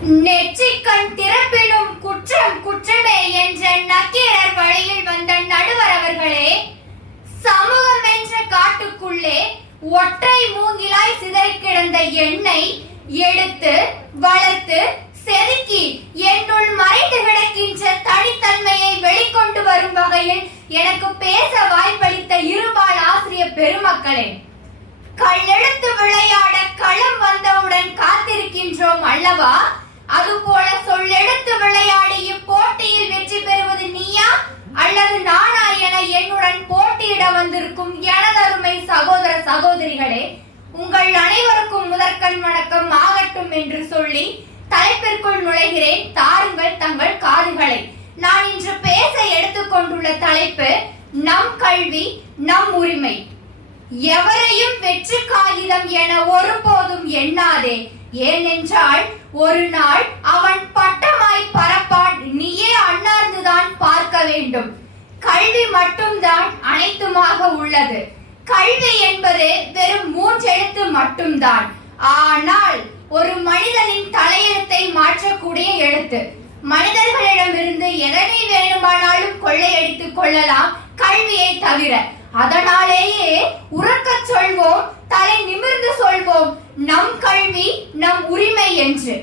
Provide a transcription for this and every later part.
நெற்றிக்கண் திறப்பினும் குற்றம் குற்றமே என்ற நக்கீரர் வழியில் வந்த நடுவர் அவர்களே சமூகம் என்ற காட்டுக்குள்ளே ஒற்றை மூங்கிலாய் சிதறி கிடந்த எண்ணெய் எடுத்து வளர்த்து செதுக்கி என்னுள் மறைந்து கிடக்கின்ற தனித்தன்மையை வெளிக்கொண்டு வரும் வகையில் எனக்கு பேச வாய்ப்பளித்த இருபால் ஆசிரியர் பெருமக்களே கல்லெழுத்து விளையாட களம் வந்தவுடன் காத்திருக்கின்றோம் அல்லவா? அதுபோல சொல்லெடுத்து விளையாடி இப்போட்டியில் வெற்றி பெறுவது நீயா? அல்லது நானா என என்னுடன் போட்டியிட வந்திருக்கும் எனதருமை சகோதர சகோதரிகளே உங்கள் அனைவருக்கும் முதற்கண் வணக்கம் ஆகட்டும் என்று சொல்லி தலைப்பிற்குள் நுழைகிறேன். தாருங்கள் தங்கள் காதுகளை. நான் இன்று பேச எடுத்துக்கொண்டுள்ள தலைப்பு நம் கல்வி நம் உரிமை. எவரையும் வெற்றி காகிதம் என ஒருபோதும் எண்ணாதே. ஏனென்றால் ஒரு நாள் அவன் பட்டமாய் பரப்பான் நீயே அண்ணார்ந்துதான் பார்க்க வேண்டும். கல்வி மட்டும்தான் அனைத்துமாக உள்ளது. கல்வி என்பது வெறும் மூன்றெழுத்து மட்டும்தான். ஆனால் ஒரு மனிதனின் தலையெழுத்தை மாற்றக்கூடிய எழுத்து. மனிதர்களிடமிருந்து எதனை வேண்டுமானாலும் கொள்ளையடித்துக் கொள்ளலாம் கல்வியை தவிர. அதனாலேயே உறக்கச் சொல்வோம் தலை நிமிர்ந்து சொல்வோம் நம் கல்வி நம் உரிமை என்று.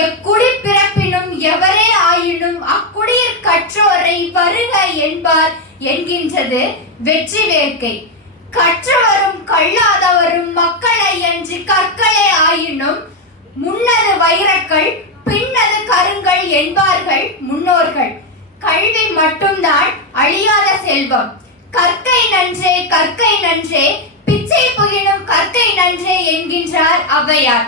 எக்குடி பிறப்பினும் எவரே ஆயினும் அக்குடியில் கற்றோரை வருக என்பார் என்கின்றது வெற்றி வேர்க்கை கற்றவரும் கல்லாதவரும் மக்களை என்று கற்களே ஆயினும் முன்னது வைரக்கள் பின்னது கருங்கள் என்பார்கள் முன்னோர்கள். கல்வி மட்டும்தான் அழியாத செல்வம். கற்கை நன்றே கற்கை நன்றே பிச்சை புகினும் கற்கை நன்றே என்கின்றார் ஔவையார்.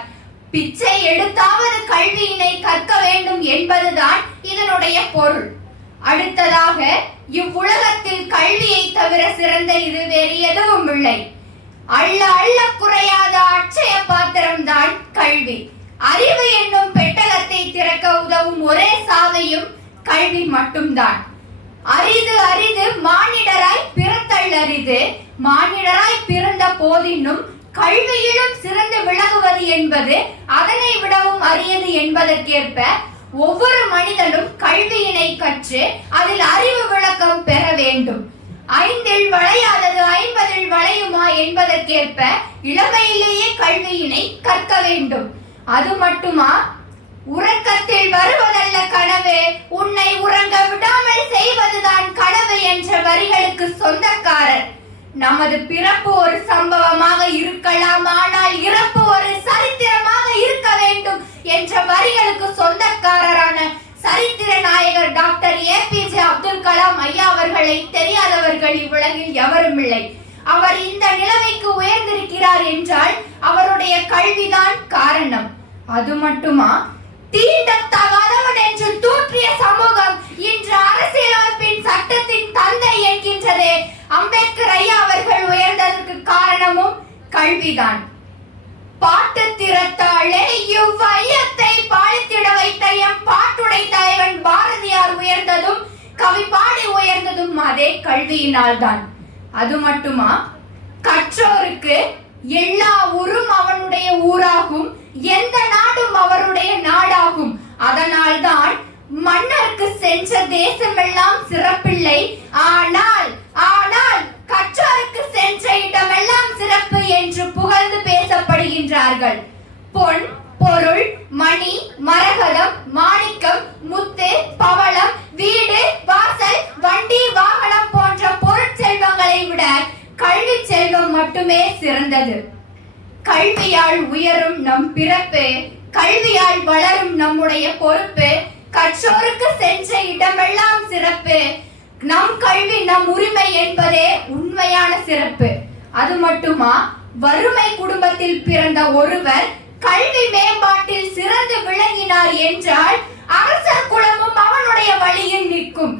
பிச்சை எடுத்தாவது கல்வியினை கற்க வேண்டும் என்பதுதான் இதனுடைய பொருள். அடுத்ததாக இவ்வுலகத்தில் கல்வியை தவிர சிறந்த இது வேறு எதுவும் இல்லை அள்ள அள்ள குறையாத அட்சய பாத்திரம்தான் கல்வி. அறிவு என்னும் பெட்டகத்தை திறக்க உதவும் ஒரே சாவையும் கல்வி மட்டும்தான். அரிது அரிது மானிடராய் பிறத்தல் அரிது மானிடராய் பிறந்த போதினும் கல்வியிலும் சிறந்து விளங்குவது என்பது அதனை விடவும் அரியது என்பதற்கேற்ப ஒவ்வொரு மனிதனும் கல்வியினை கற்று அதில் அறிவு விளக்கம் பெற வேண்டும். ஐந்தில் வளையாதது ஐம்பதில் வளையுமா என்பதற்கேற்ப இளமையிலேயே கல்வியினை கற்க வேண்டும். அது மட்டுமா? உறக்கத்தில் வருவதல்ல கனவு உன்னை உறங்க விடாமல் செய்வதுதான் கனவு என்ற வரிகளுக்கு சொந்தக்காரர். நமது பிறப்பு ஒரு சம்பவமாக இருக்கலாம் ஆனால் இறப்பு ஒரு சரித்திரமாக இருக்க வேண்டும் என்ற வரிகளுக்கு சொந்தக்காரரான சரித்திர நாயகர் doctor A P Abdul Kalam ஐயா அவர்களை தெரியாதவர்கள் இவ்வுலகில் எவரும் இல்லை. அவர் இந்த நிலைமைக்கு உயர்ந்திருக்கிறார் என்றால் அவருடைய கல்விதான் காரணம். அது மட்டுமா? தீண்டத்தகாதவன் என்று தூற்றிய சம அம்பேத்கர் ஐயா அவர்கள் உயர்ந்ததற்கு காரணமும் கல்விதான். பாட்டு திறத்தாளே இவ்வையத்தை பாலித்திட வைத்த எம் பாட்டுடை தலைவன் பாரதியார் உயர்ந்ததும் கவி பாடி உயர்ந்ததும் அதே கல்வியினால்தான். அது மட்டுமா? கற்றோருக்கு எல்லா ஊரும் அவனுடைய ஊராகும் எந்த நாடும் அவருடைய நாடாகும். அதனால்தான் மன்னருக்கு சென்ற தேசமெல்லாம் சிறப்பில்லை. ஆனால் ஆனால் கொண்டார்கள் பொன் பொருள் மணி மரகதம் மாணிக்கம் முத்து பவளம் வீடு வாசல் வண்டி வாகனம் போன்ற பொருட்செல்வங்களை விட கல்வி செல்வம் மட்டுமே சிறந்தது. கல்வியால் உயரும் நம் பிறப்பு கல்வியால் வளரும் நம்முடைய பொறுப்பு கற்றோருக்கு சென்ற இடமெல்லாம் சிறப்பு. நம் கல்வி நம் உரிமை என்பதே உண்மையான சிறப்பு. அது மட்டுமா? வறுமை குடும்பத்தில் பிறந்த ஒருவர் கல்வி மேம்பாட்டில் சிறந்து விளங்கினார் என்றால் அரசர் குலமும் அவனுடைய வழியில் நிற்கும்.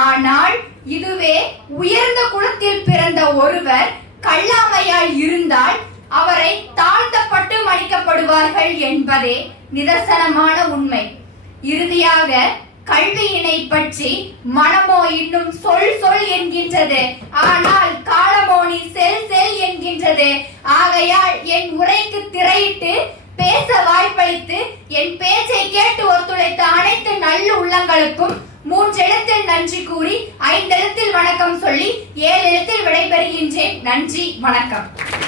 ஆனால் இதுவே உயர்ந்த குலத்தில் பிறந்த ஒருவர் கல்லாமையால் இருந்தால் அவரை தாழ்த்தப்பட்டு மடிக்கப்படுவார்கள் என்பதே நிதர்சனமான உண்மை. இறுதியாக கல்வியினை பற்றி மனமோ இன்னும் சொல் சொல் என்கின்றது. ஆனால் காலமோ ஆகையால் என் உரைக்கு திரையிட்டு பேச வாய்ப்பளித்து என் பேச்சை கேட்டு ஒத்துழைத்த அனைத்து நல்ல உள்ளங்களுக்கும் மூன்றெழுத்தில் நன்றி கூறி ஐந்தெழுத்தில் வணக்கம் சொல்லி ஏழு எழுத்தில் விடைபெறுகின்றேன். நன்றி வணக்கம்.